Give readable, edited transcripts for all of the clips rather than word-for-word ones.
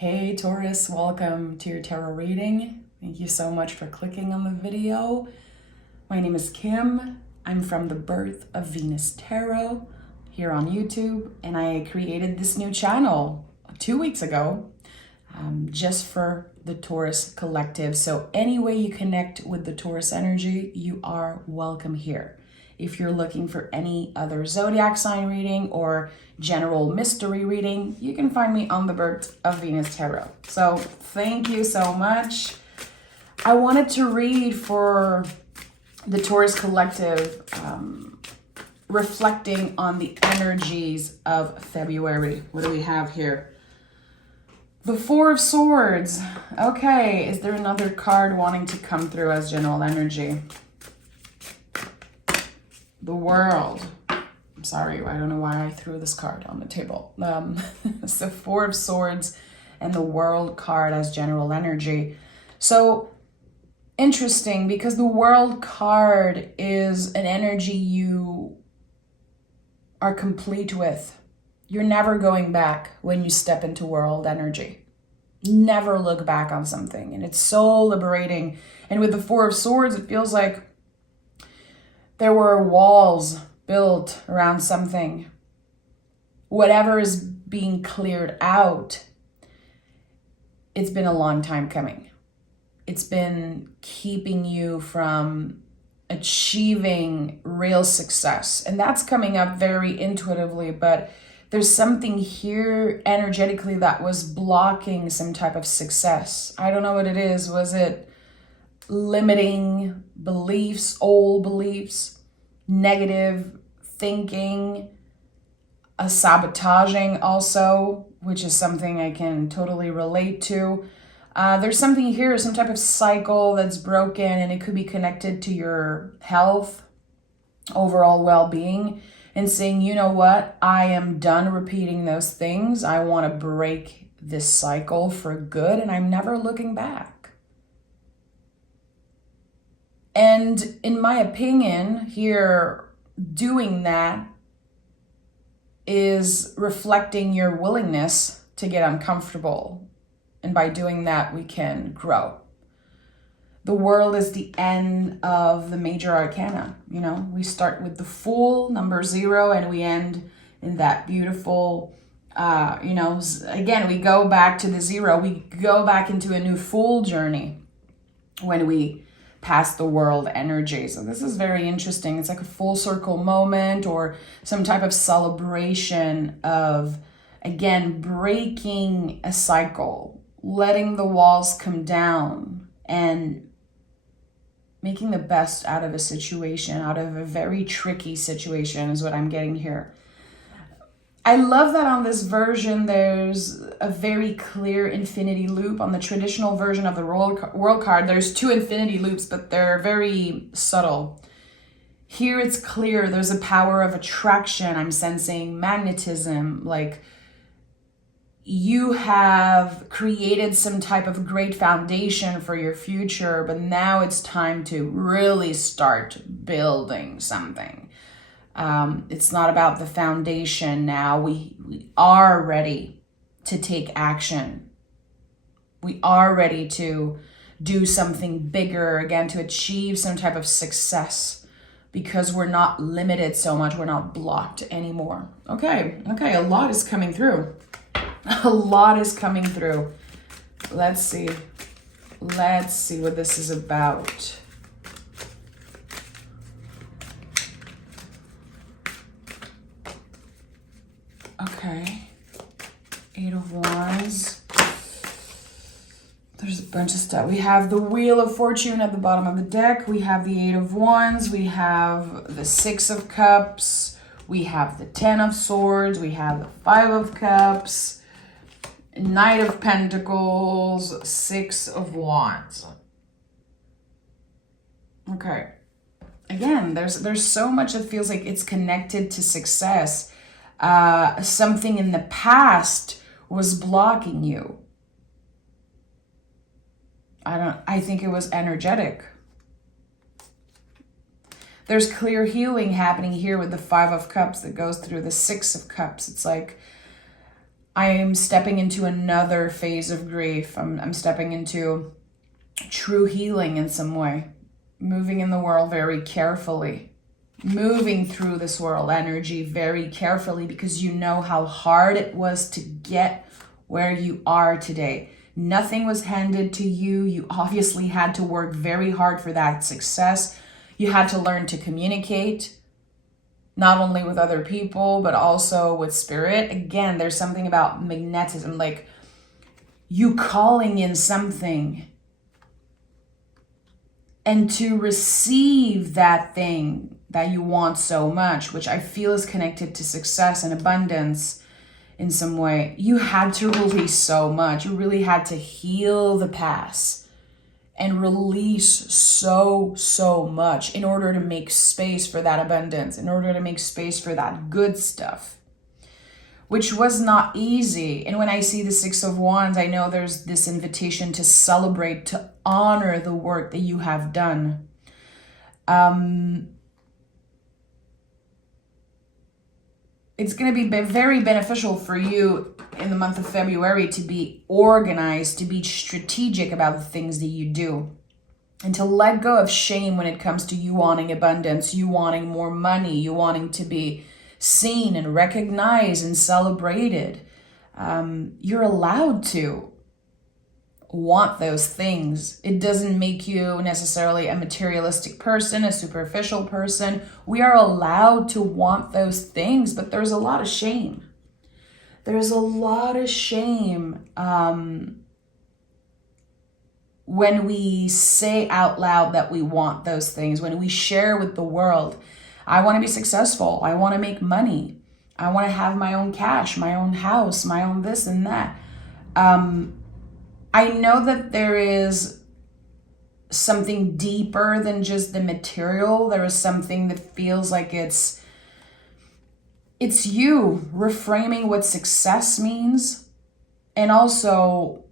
Hey Taurus, welcome to your tarot reading. Thank you so much for clicking on the video. My name is Kim. I'm from the Birth of Venus Tarot here on YouTube, and I created this new channel 2 weeks ago just for the Taurus collective. So any way you connect with the Taurus energy, you are welcome here. If you're looking for any other zodiac sign reading or general mystery reading, you can find me on the Birth of Venus Tarot. So thank you so much. I wanted to read for the Taurus collective, reflecting on the energies of February. What do we have here? The Four of Swords. Okay, is there another card wanting to come through as general energy? The World. I'm sorry, I don't know why I threw this card on the table. So Four of Swords and the World card as general energy. So interesting, because the World card is an energy you are complete with. You're never going back when you step into World energy. Never look back on something. And it's so liberating. And with the Four of Swords, it feels like there were walls built around something. Whatever is being cleared out, it's been a long time coming. It's been keeping you from achieving real success. And that's coming up very intuitively, but there's something here energetically that was blocking some type of success. I don't know what it is. Was it limiting beliefs, old beliefs, negative thinking, a sabotaging also, which is something I can totally relate to. There's something here, some type of cycle that's broken, and it could be connected to your health, overall well-being, and saying, you know what, I am done repeating those things. I want to break this cycle for good, and I'm never looking back. And in my opinion, here, doing that is reflecting your willingness to get uncomfortable. And by doing that, we can grow. The World is the end of the major arcana. You know, we start with the Fool, number 0, and we end in that beautiful, again, we go back to the 0. We go back into a new Fool journey when we past the World energy. So this is very interesting. It's like a full circle moment or some type of celebration of, again, breaking a cycle, letting the walls come down and making the best out of a situation, out of a very tricky situation is what I'm getting here. I love that on this version, there's a very clear infinity loop. On the traditional version of the World card, there's 2 infinity loops, but they're very subtle. Here it's clear, there's a power of attraction. I'm sensing magnetism, like you have created some type of great foundation for your future, but now it's time to really start building something. It's not about the foundation now. We are ready to take action. We are ready to do something bigger, again, to achieve some type of success because we're not limited so much. We're not blocked anymore. Okay, a lot is coming through. A lot is coming through. Let's see what this is about. Okay, 8 of Wands. There's a bunch of stuff. We have the Wheel of Fortune at the bottom of the deck. We have the 8 of Wands. We have the 6 of Cups. We have the 10 of Swords. We have the 5 of Cups. Knight of Pentacles. 6 of Wands. Okay. Again, there's so much that feels like it's connected to success. Something in the past was blocking you. I think it was energetic. There's clear healing happening here with the 5 of Cups that goes through the 6 of Cups. It's like I'm stepping into another phase of grief. I'm stepping into true healing in some way. Moving in the world very carefully. Moving through this world energy very carefully because you know how hard it was to get where you are today. Nothing was handed to you. You obviously had to work very hard for that success. You had to learn to communicate, not only with other people, but also with spirit. Again, there's something about magnetism, like you calling in something and to receive that thing that you want so much, which I feel is connected to success and abundance in some way. You had to release so much. You really had to heal the past and release so much in order to make space for that abundance, in order to make space for that good stuff, which was not easy. And when I see the Six of Wands, I know there's this invitation to celebrate, to honor the work that you have done. It's going to be very beneficial for you in the month of February to be organized, to be strategic about the things that you do, and to let go of shame when it comes to you wanting abundance, you wanting more money, you wanting to be seen and recognized and celebrated. You're allowed to want those things. It doesn't make you necessarily a materialistic person, a superficial person. We are allowed to want those things, but there's a lot of shame. There's a lot of shame when we say out loud that we want those things, when we share with the world, I want to be successful, I want to make money, I want to have my own cash, my own house, my own this and that. I know that there is something deeper than just the material. There is something that feels like it's you reframing what success means. And also,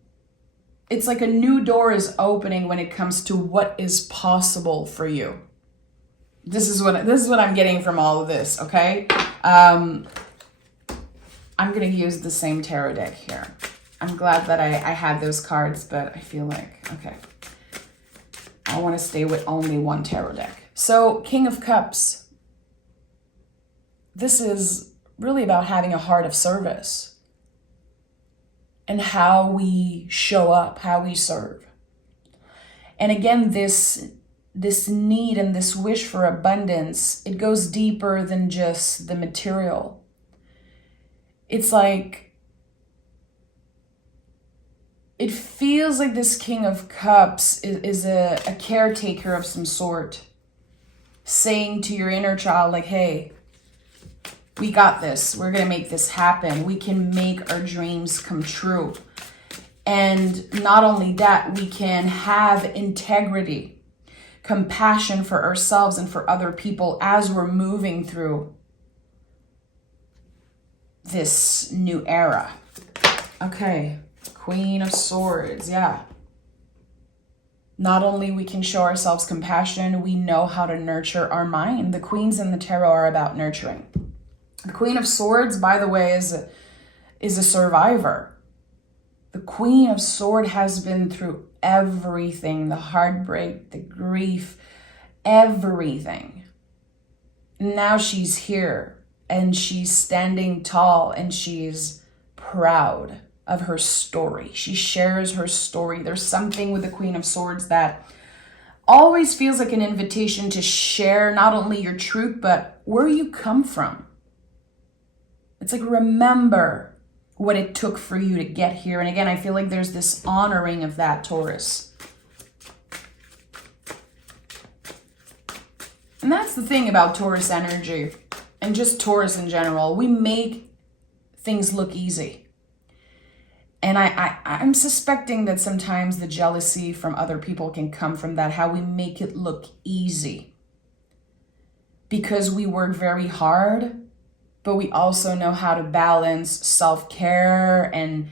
it's like a new door is opening when it comes to what is possible for you. This is what I'm getting from all of this, okay? I'm going to use the same tarot deck here. I'm glad that I had those cards, but I feel like, okay, I want to stay with only one tarot deck. So, King of Cups. This is really about having a heart of service and how we show up, how we serve. And again, this need and this wish for abundance, it goes deeper than just the material. It's like, it feels like this King of Cups is a caretaker of some sort, saying to your inner child, like, hey, we got this. We're going to make this happen. We can make our dreams come true. And not only that, we can have integrity, compassion for ourselves and for other people as we're moving through this new era. Okay. Queen of Swords, yeah. Not only we can show ourselves compassion, we know how to nurture our mind. The queens in the tarot are about nurturing. The Queen of Swords, by the way, is a survivor. The Queen of Swords has been through everything, the heartbreak, the grief, everything. Now she's here and she's standing tall and she's proud of her story. She shares her story. There's something with the Queen of Swords that always feels like an invitation to share not only your truth, but where you come from. It's like, remember what it took for you to get here. And again, I feel like there's this honoring of that, Taurus. And that's the thing about Taurus energy and just Taurus in general. We make things look easy. And I'm suspecting that sometimes the jealousy from other people can come from that, how we make it look easy. Because we work very hard, but we also know how to balance self-care and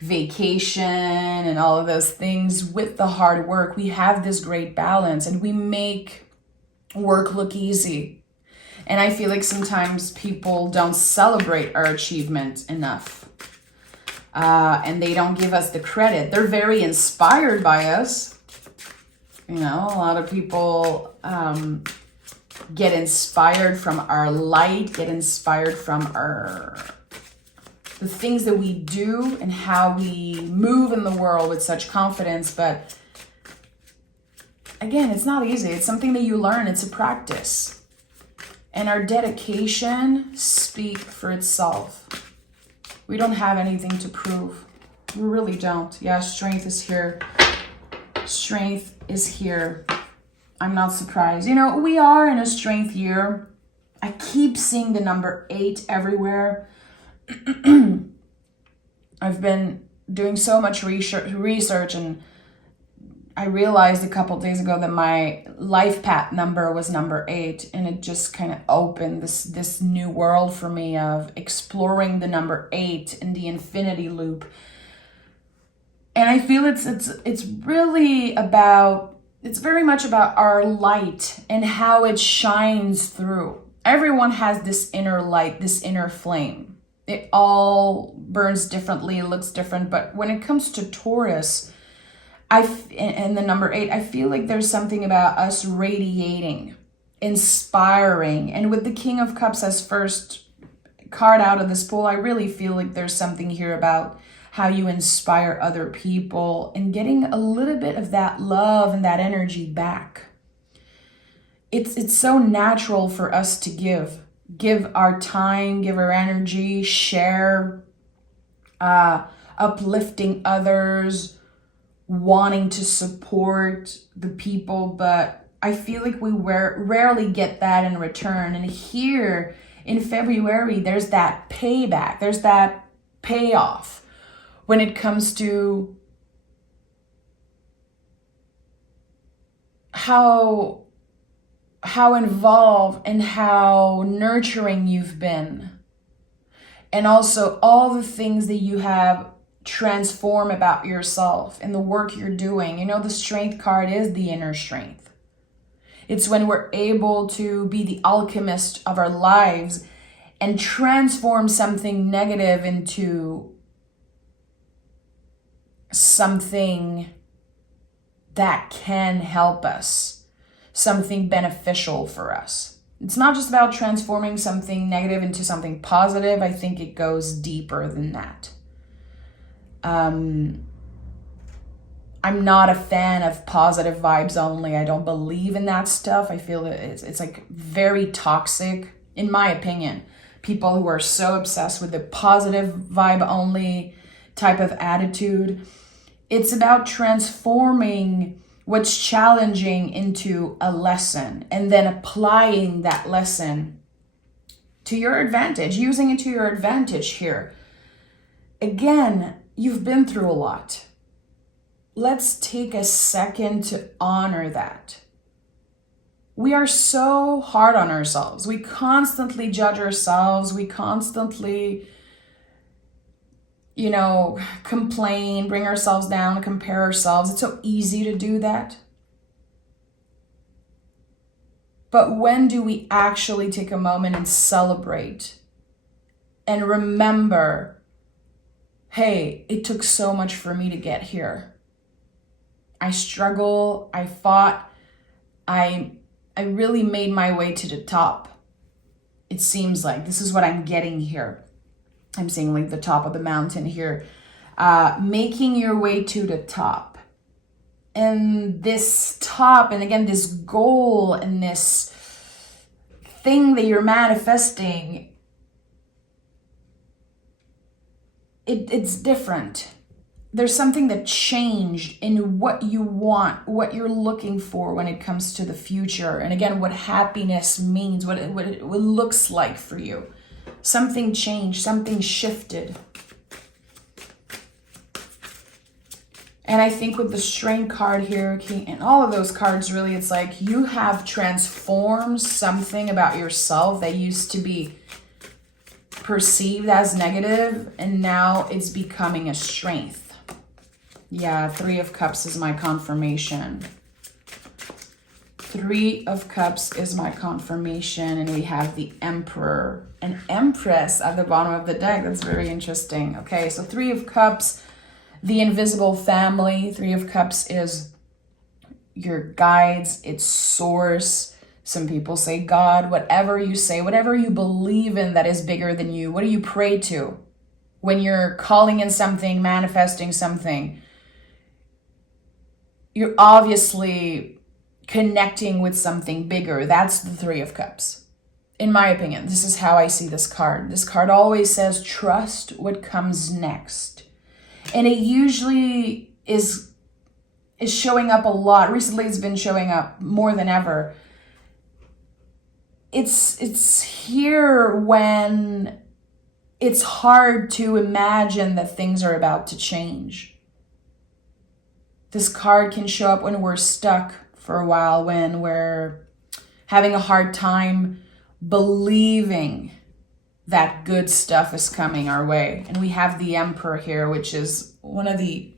vacation and all of those things with the hard work. We have this great balance and we make work look easy. And I feel like sometimes people don't celebrate our achievement enough. and they don't give us the credit. They're very inspired by us. You know, a lot of people get inspired from our light, get inspired from the things that we do and how we move in the world with such confidence. But again, it's not easy. It's something that you learn. It's a practice. And our dedication speaks for itself. We don't have anything to prove. We really don't. Yeah, strength is here. Strength is here. I'm not surprised. You know, we are in a strength year. I keep seeing the number 8 everywhere. I've been doing so much research, and I realized a couple days ago that my life path number was number 8, and it just kind of opened this new world for me of exploring the number 8 in the infinity loop. And I feel it's really about, it's very much about our light and how it shines through. Everyone has this inner light, this inner flame. It all burns differently, it looks different. But when it comes to Taurus, and the number 8, I feel like there's something about us radiating, inspiring. And with the King of Cups as first card out of this pool, I really feel like there's something here about how you inspire other people and getting a little bit of that love and that energy back. It's so natural for us to give our time, give our energy, share, uplifting others, wanting to support the people. But I feel like we rarely get that in return. And here in February, there's that payback, there's that payoff when it comes to how involved and how nurturing you've been. And also all the things that you have transformed about yourself and the work you're doing. You know, the strength card is the inner strength. It's when we're able to be the alchemist of our lives and transform something negative into something that can help us, something beneficial for us. It's not just about transforming something negative into something positive. I think it goes deeper than that. I'm not a fan of positive vibes only. I don't believe in that stuff. I feel that it's like very toxic, in my opinion. People who are so obsessed with the positive vibe only type of attitude. It's about transforming what's challenging into a lesson and then applying that lesson to your advantage, using it to your advantage here. Again, you've been through a lot. Let's take a second to honor that. We are so hard on ourselves. We constantly judge ourselves. We constantly, complain, bring ourselves down, compare ourselves. It's so easy to do that. But when do we actually take a moment and celebrate and remember, hey, it took so much for me to get here. I struggle, I fought, I really made my way to the top. It seems like this is what I'm getting here. I'm seeing like the top of the mountain here. Making your way to the top. And this top, and again, this goal and this thing that you're manifesting, it's different. There's something that changed in what you want, what you're looking for when it comes to the future. And again, what happiness means, what it looks like for you. Something changed, something shifted. And I think with the strength card here, and all of those cards, really, it's like you have transformed something about yourself that used to be perceived as negative, and now it's becoming a strength. Yeah, 3 of Cups is my confirmation. Three of Cups is my confirmation, and we have the Emperor and Empress at the bottom of the deck. That's very interesting. Okay, so Three of Cups, the invisible family. Three of Cups is your guides, it's source. Some people say God, whatever you say, whatever you believe in that is bigger than you. What do you pray to? When you're calling in something, manifesting something, you're obviously connecting with something bigger. That's the Three of Cups. In my opinion, this is how I see this card. This card always says, trust what comes next. And it usually is showing up a lot. Recently, it's been showing up more than ever. It's here when it's hard to imagine that things are about to change. This card can show up when we're stuck for a while, when we're having a hard time believing that good stuff is coming our way. And we have the Emperor here, which is one of the,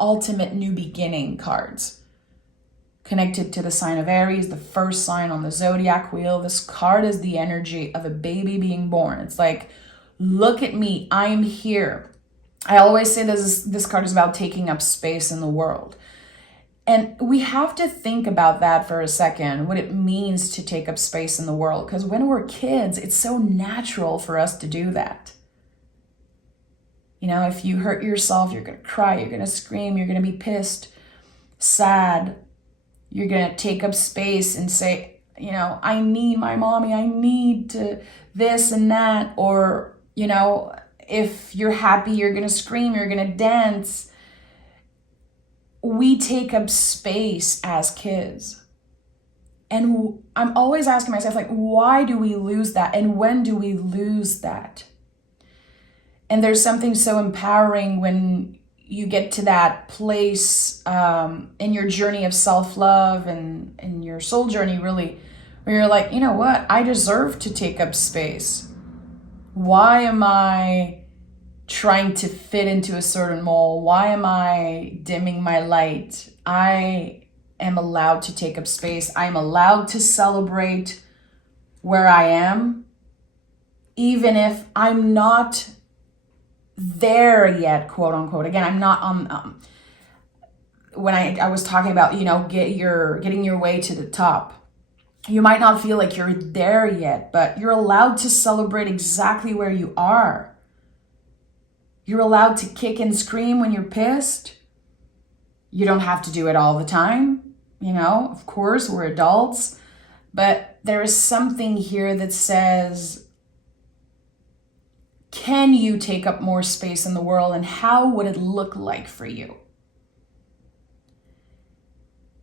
ultimate new beginning cards. Connected to the sign of Aries, the first sign on the zodiac wheel. This card is the energy of a baby being born. It's like, look at me, I'm here. I always say this card is about taking up space in the world. And we have to think about that for a second, what it means to take up space in the world. Because when we're kids, it's so natural for us to do that. If you hurt yourself, you're going to cry, you're going to scream, you're going to be pissed, sad. You're going to take up space and say, I need my mommy, I need to this and that. Or, if you're happy, you're going to scream, you're going to dance. We take up space as kids. And I'm always asking myself, why do we lose that? And when do we lose that? And there's something so empowering when you get to that place in your journey of self-love and in your soul journey, really, where you're like, you know what? I deserve to take up space. Why am I trying to fit into a certain mold? Why am I dimming my light? I am allowed to take up space. I'm allowed to celebrate where I am, even if I'm not there yet, quote unquote. Again, I'm not on, when I was talking about, getting your way to the top. You might not feel like you're there yet, but you're allowed to celebrate exactly where you are. You're allowed to kick and scream when you're pissed. You don't have to do it all the time. Of course, we're adults. But there is something here that says, can you take up more space in the world, and how would it look like for you?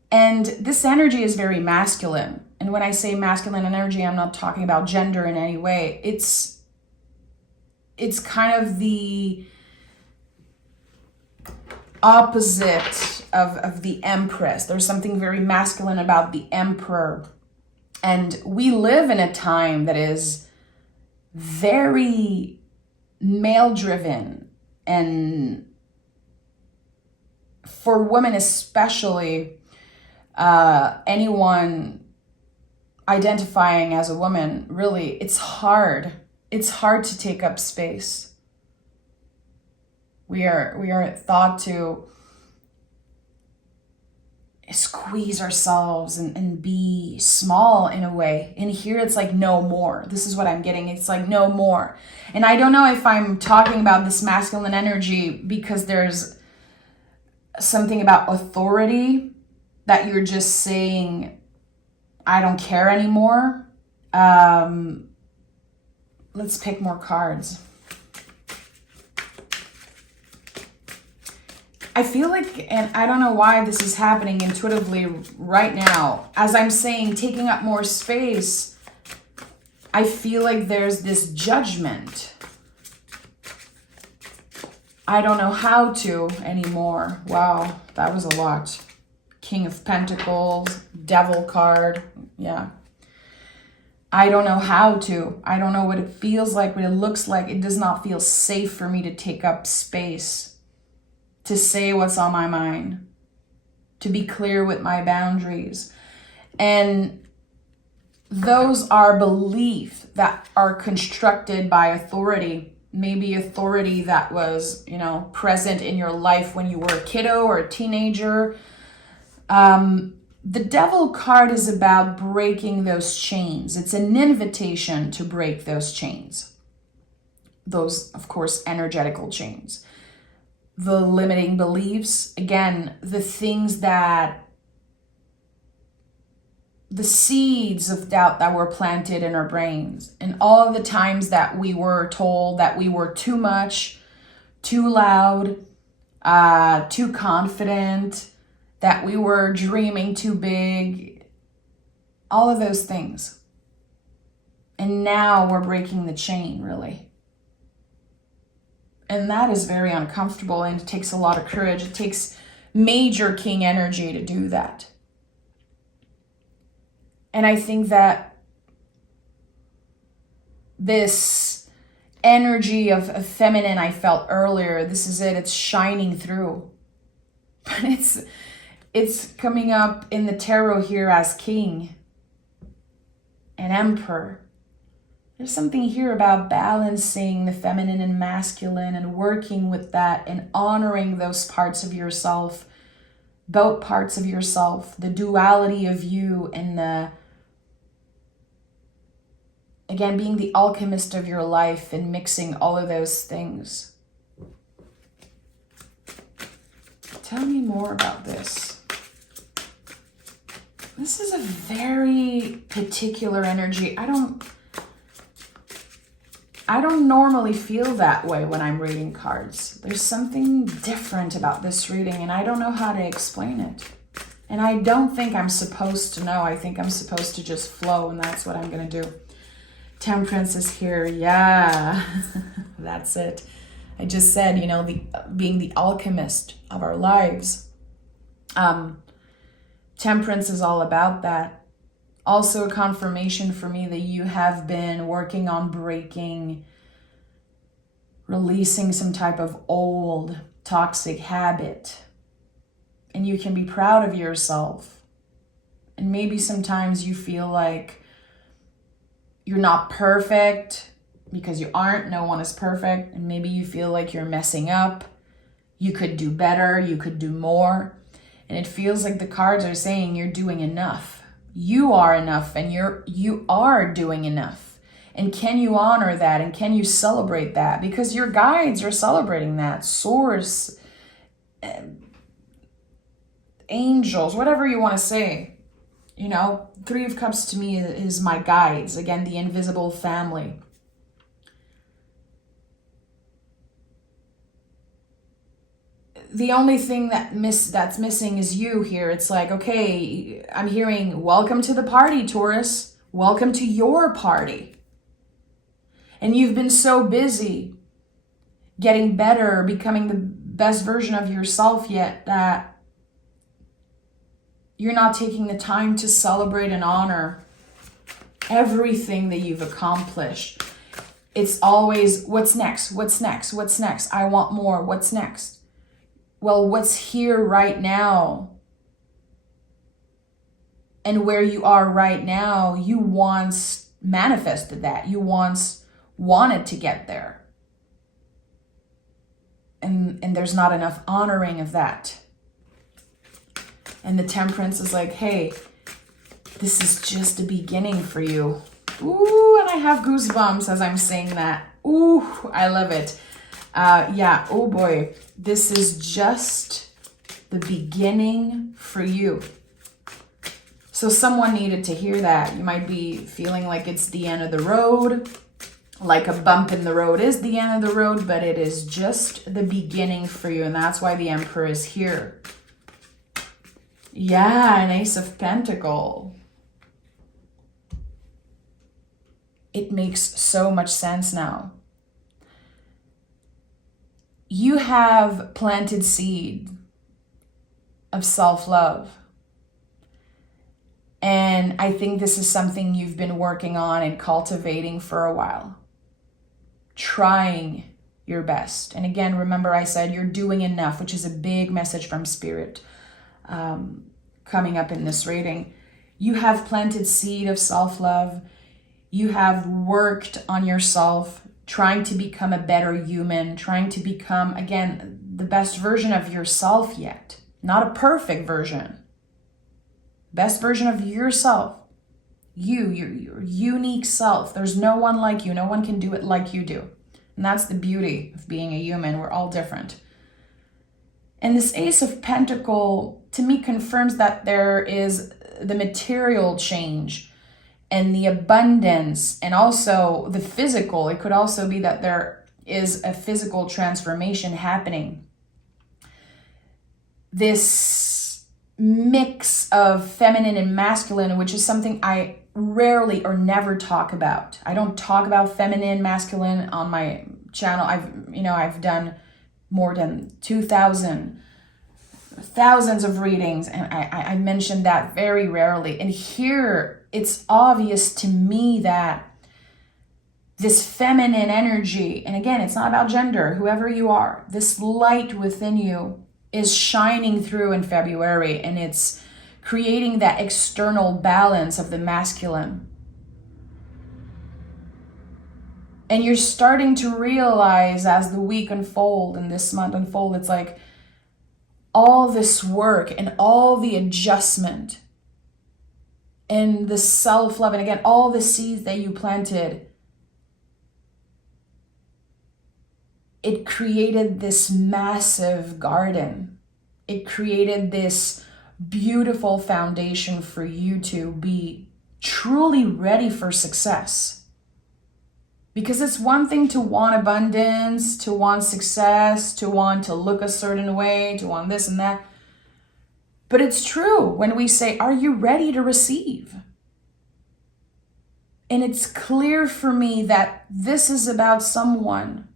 And this energy is very masculine. And when I say masculine energy, I'm not talking about gender in any way. It's kind of the opposite of the Empress. There's something very masculine about the Emperor. And we live in a time that is very male-driven. And for women especially, anyone identifying as a woman, really, it's hard. It's hard to take up space. We are thought to squeeze ourselves and be small in a way. And here it's like, no more. This is what I'm getting. It's like, no more. And I don't know if I'm talking about this masculine energy because there's something about authority that you're just saying, I don't care anymore. Let's pick more cards. I feel like, and I don't know why this is happening intuitively right now, as I'm saying, taking up more space, I feel like there's this judgment. I don't know how to anymore. Wow, that was a lot. King of Pentacles, Devil card, yeah. I don't know how to. I don't know what it feels like, what it looks like. It does not feel safe for me to take up space, to say what's on my mind, to be clear with my boundaries. And those are beliefs that are constructed by authority. Maybe authority that was, present in your life when you were a kiddo or a teenager. The Devil card is about breaking those chains. It's an invitation to break those chains. Those, of course, energetical chains. The limiting beliefs, again, the things that, the seeds of doubt that were planted in our brains. And all the times that we were told that we were too much, too loud, too confident, that we were dreaming too big, all of those things. And now we're breaking the chain, really. And that is very uncomfortable, and it takes a lot of courage. It takes major king energy to do that. And I think that this energy of feminine I felt earlier, this is it. It's shining through. But it's coming up in the tarot here as king and emperor. There's something here about balancing the feminine and masculine and working with that and honoring those parts of yourself, both parts of yourself, the duality of you, and again, being the alchemist of your life and mixing all of those things. Tell me more about this. This is a very particular energy. I don't normally feel that way when I'm reading cards. There's something different about this reading, and I don't know how to explain it. And I don't think I'm supposed to know. I think I'm supposed to just flow, and that's what I'm going to do. Temperance is here. Yeah, that's it. I just said, being the alchemist of our lives. Temperance is all about that. Also a confirmation for me that you have been working on breaking, releasing some type of old toxic habit. And you can be proud of yourself. And maybe sometimes you feel like you're not perfect, because you aren't. No one is perfect. And maybe you feel like you're messing up. You could do better. You could do more. And it feels like the cards are saying you're doing enough. You are enough, and you are doing enough. And can you honor that? And can you celebrate that? Because your guides are celebrating that. Source, angels, whatever you want to say. Three of Cups to me is my guides. Again, the invisible family. The only thing that's missing is you here. It's like, okay, I'm hearing, welcome to the party, Taurus. Welcome to your party. And you've been so busy getting better, becoming the best version of yourself yet that you're not taking the time to celebrate and honor everything that you've accomplished. It's always, what's next? What's next? What's next? I want more. What's next? Well, what's here right now and where you are right now, you once manifested that. You once wanted to get there. And there's not enough honoring of that. And the Temperance is like, hey, this is just a beginning for you. Ooh, and I have goosebumps as I'm saying that. Ooh, I love it. Yeah, oh boy, this is just the beginning for you. So someone needed to hear that. You might be feeling like it's the end of the road, like a bump in the road is the end of the road, but it is just the beginning for you. And that's why the Emperor is here. Yeah, an Ace of Pentacles. It makes so much sense now. You have planted seed of self-love. And I think this is something you've been working on and cultivating for a while. Trying your best. And again, remember I said you're doing enough, which is a big message from Spirit coming up in this reading. You have planted seed of self-love. You have worked on yourself, trying to become a better human, trying to become, again, the best version of yourself yet. Not a perfect version. Best version of yourself. You, your unique self. There's no one like you. No one can do it like you do. And that's the beauty of being a human. We're all different. And this Ace of Pentacles, to me, confirms that there is the material change and the abundance and also the physical. It could also be that there is a physical transformation happening. This mix of feminine and masculine, which is something I rarely or never talk about. I don't talk about feminine, masculine on my channel. I've done more than 2,000 thousands of readings, and I mentioned that very rarely. And here it's obvious to me that this feminine energy, and again, it's not about gender, whoever you are, this light within you is shining through in February, and it's creating that external balance of the masculine. And you're starting to realize as the week unfold and this month unfold, it's like all this work and all the adjustment and the self-love, and again, all the seeds that you planted, it created this massive garden. It created this beautiful foundation for you to be truly ready for success. Because it's one thing to want abundance, to want success, to want to look a certain way, to want this and that. But it's true when we say, are you ready to receive? And it's clear for me that this is about someone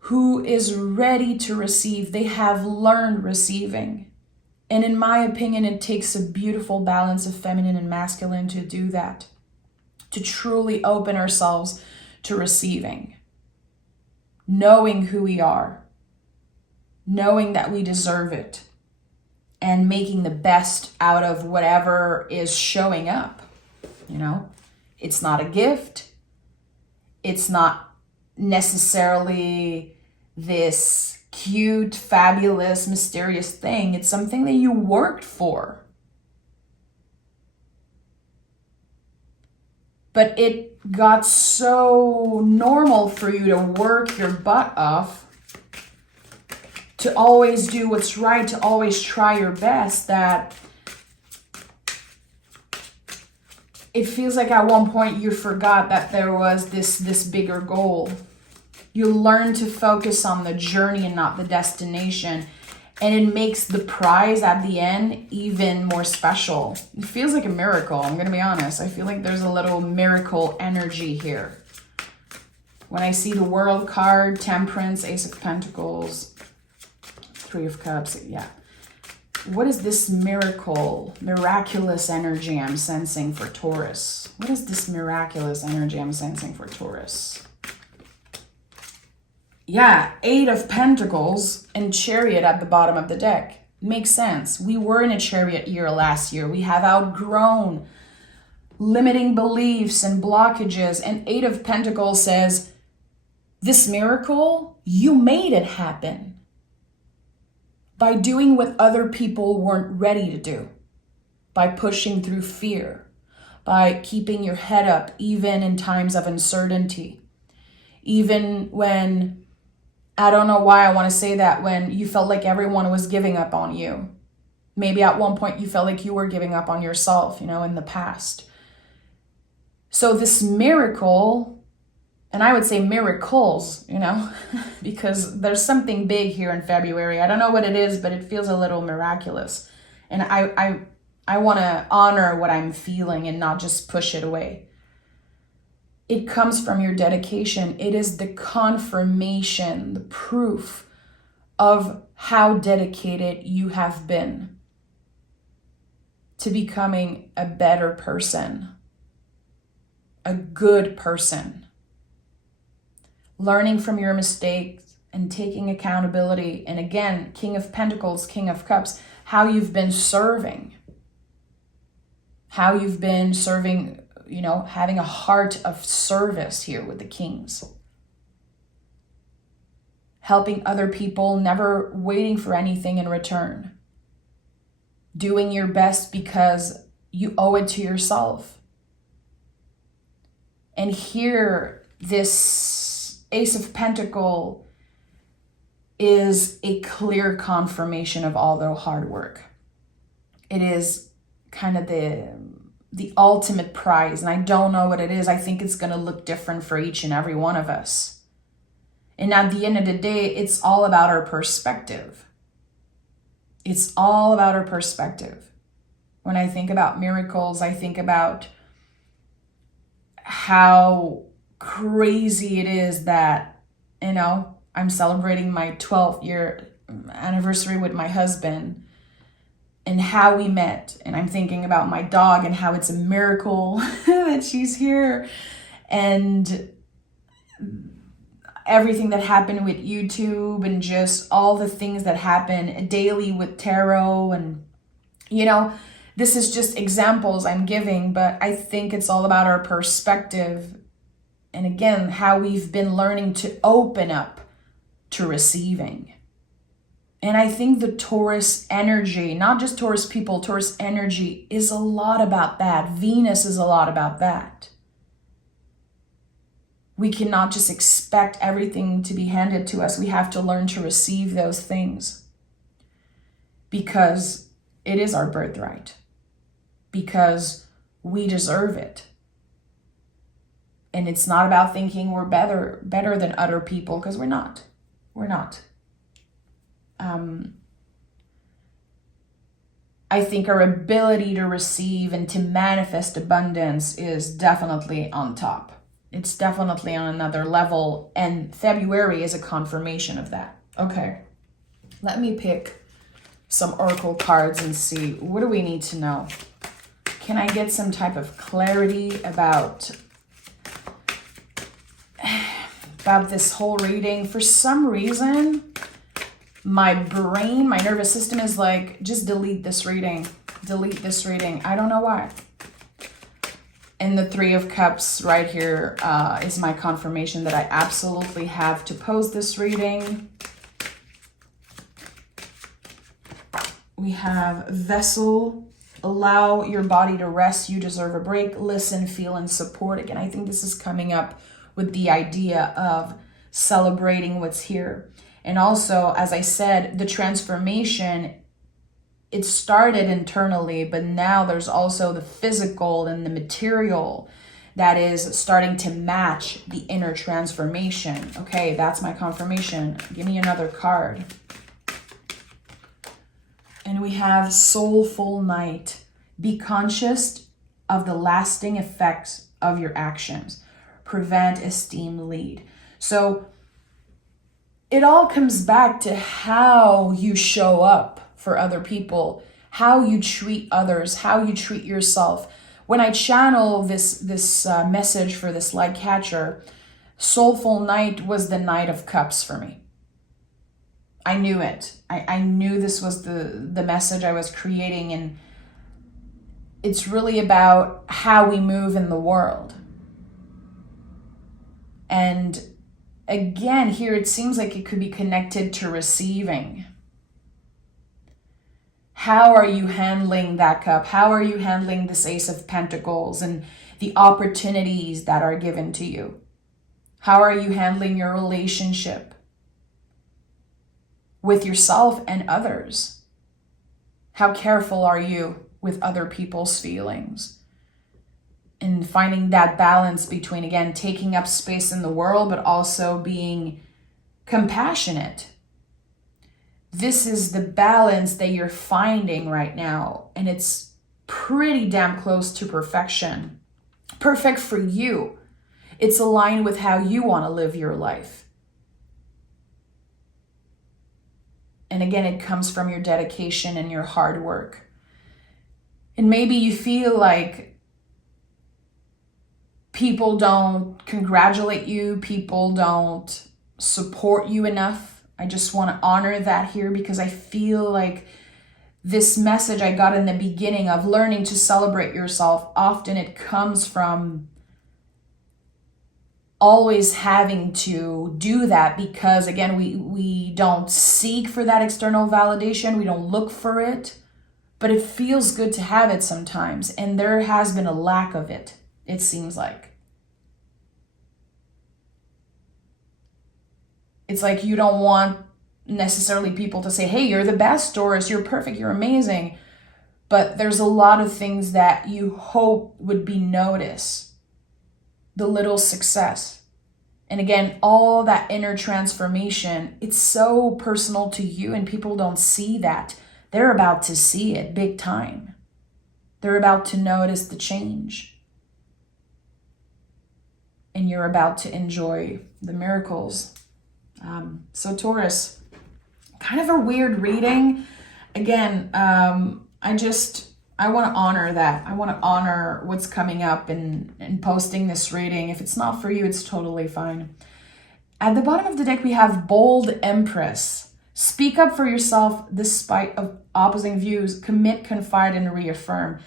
who is ready to receive. They have learned receiving. And in my opinion, it takes a beautiful balance of feminine and masculine to do that, to truly open ourselves to receiving, knowing who we are, knowing that we deserve it, and making the best out of whatever is showing up. You know, it's not a gift. It's not necessarily this cute, fabulous, mysterious thing. It's something that you worked for. But it got so normal for you to work your butt off, to always do what's right, to always try your best, that it feels like at one point you forgot that there was this bigger goal. You learn to focus on the journey and not the destination. And it makes the prize at the end even more special. It feels like a miracle, I'm gonna be honest. I feel like there's a little miracle energy here. When I see the World card, Temperance, Ace of Pentacles, Three of Cups, yeah. What is this miraculous energy I'm sensing for Taurus? What is this miraculous energy I'm sensing for Taurus? Yeah, Eight of Pentacles and Chariot at the bottom of the deck. Makes sense. We were in a Chariot year last year. We have outgrown limiting beliefs and blockages. And Eight of Pentacles says, this miracle, you made it happen by doing what other people weren't ready to do, by pushing through fear, by keeping your head up even in times of uncertainty, even when, I don't know why I want to say that, when you felt like everyone was giving up on you. Maybe at one point you felt like you were giving up on yourself, in the past. So this miracle, and I would say miracles, because there's something big here in February. I don't know what it is, but it feels a little miraculous. And I want to honor what I'm feeling and not just push it away. It comes from your dedication. It is the confirmation, the proof of how dedicated you have been to becoming a better person, a good person, learning from your mistakes and taking accountability. And again, King of Pentacles, King of Cups, how you've been serving. how you've been serving, having a heart of service here with the Kings. Helping other people, never waiting for anything in return. Doing your best because you owe it to yourself. And here, this Ace of Pentacles is a clear confirmation of all the hard work. It is kind of the ultimate prize, and I don't know what it is. I think it's going to look different for each and every one of us. And at the end of the day, it's all about our perspective. It's all about our perspective. When I think about miracles, I think about how crazy it is that, I'm celebrating my 12th year anniversary with my husband and how we met. And I'm thinking about my dog and how it's a miracle that she's here. And everything that happened with YouTube and just all the things that happen daily with tarot. And, this is just examples I'm giving, but I think it's all about our perspective. And again, how we've been learning to open up to receiving. And I think the Taurus energy, not just Taurus people, Taurus energy is a lot about that. Venus is a lot about that. We cannot just expect everything to be handed to us. We have to learn to receive those things because it is our birthright, because we deserve it. And it's not about thinking we're better than other people, because we're not. We're not. I think our ability to receive and to manifest abundance is definitely on top. It's definitely on another level, and February is a confirmation of that. Okay, let me pick some oracle cards and see, what do we need to know? Can I get some type of clarity about this whole reading? For some reason, my brain, my nervous system is like, just delete this reading. Delete this reading. I don't know why. And the Three of Cups right here is my confirmation that I absolutely have to pose this reading. We have Vessel. Allow your body to rest. You deserve a break. Listen, feel, and support. Again, I think this is coming up with the idea of celebrating what's here. And also, as I said, the transformation, it started internally, but now there's also the physical and the material that is starting to match the inner transformation. Okay, that's my confirmation. Give me another card. And we have Soulful Night. Be conscious of the lasting effects of your actions. Prevent, esteem, lead. So it all comes back to how you show up for other people, how you treat others, how you treat yourself. When I channel this message for this light catcher, Soulful Night was the Knight of Cups for me. I knew it. I knew this was the message I was creating, and it's really about how we move in the world. And again, here it seems like it could be connected to receiving. How are you handling that cup? How are you handling this Ace of Pentacles and the opportunities that are given to you? How are you handling your relationship with yourself and others? How careful are you with other people's feelings? And finding that balance between, again, taking up space in the world, but also being compassionate. This is the balance that you're finding right now, and it's pretty damn close to perfection. Perfect for you. It's aligned with how you want to live your life. And again, it comes from your dedication and your hard work. And maybe you feel like people don't congratulate you, people don't support you enough. I just want to honor that here, because I feel like this message I got in the beginning of learning to celebrate yourself, often it comes from always having to do that because, again, we don't seek for that external validation. We don't look for it, but it feels good to have it sometimes. And there has been a lack of it, it seems like. It's like you don't want necessarily people to say, hey, you're the best, Taurus, you're perfect, you're amazing. But there's a lot of things that you hope would be noticed. The little success. And again, all that inner transformation, it's so personal to you and people don't see that. They're about to see it big time. They're about to notice the change. And you're about to enjoy the miracles. So Taurus, kind of a weird reading. Again, I want to honor that. I want to honor what's coming up in posting this reading. If it's not for you, it's totally fine. At the bottom of the deck, we have Bold Empress. Speak up for yourself despite of opposing views. Commit, confide, and reaffirm.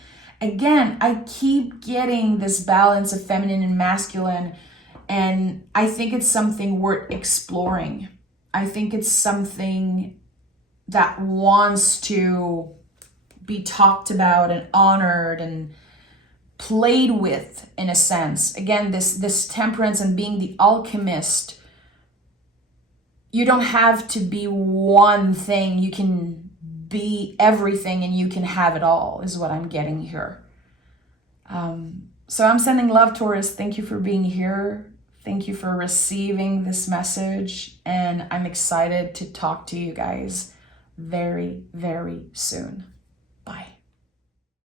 Again, I keep getting this balance of feminine and masculine, and I think it's something worth exploring. I think it's something that wants to be talked about and honored and played with in a sense. Again, this temperance and being the alchemist, you don't have to be one thing. You can be everything and you can have it all is what I'm getting here. So I'm sending love, Taurus. Thank you for being here. Thank you for receiving this message. And I'm excited to talk to you guys very, very soon. Bye.